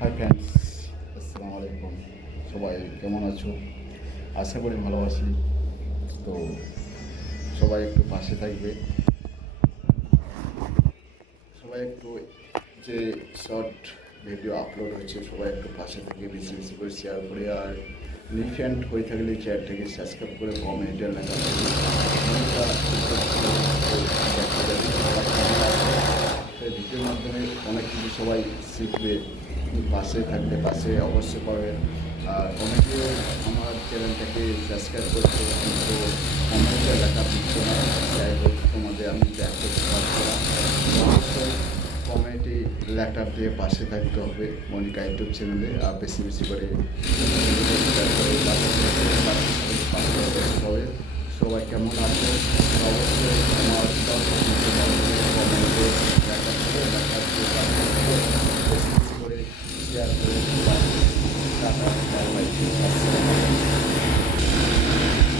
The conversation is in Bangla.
হাই ফ্রেন্ডস আসসালামু আলাইকুম সবাই কেমন আছো? আশা করি ভালো আছি। তো সবাই একটু পাশে থাকবে। সবাই একটু যে শর্ট ভিডিও আপলোড হচ্ছে সবাই একটু পাশে থেকে বেশি বেশি করে শেয়ার করে আর নিফ্যান্ট হয়ে থাকলে চ্যানেলটাকে সাবস্ক্রাইব করে কমেন্টে লেখা ভিডিওর মাধ্যমে অনেক কিছু সবাই শিখবে। পাশে থাকলে পাশে অবশ্যই পাবে আর অনেকে আমার চ্যানেলটাকে সাবস্ক্রাইব করতে কিন্তু কমেন্টে লেখা দিচ্ছে না যাই হোক তোমাদের আমি কমেন্টে লেটার দিয়ে পাশে থাকতে হবে মনিকা ইউটিউব চ্যানেলে আর বেশি বেশি করে সবাই কেমন আছে? অবশ্যই আমার কমেন্টে লেটার করে লেটার দিয়ে পাশে থাকবে। বেশি বেশি করে শেয়ার করে টাটা বাই বাই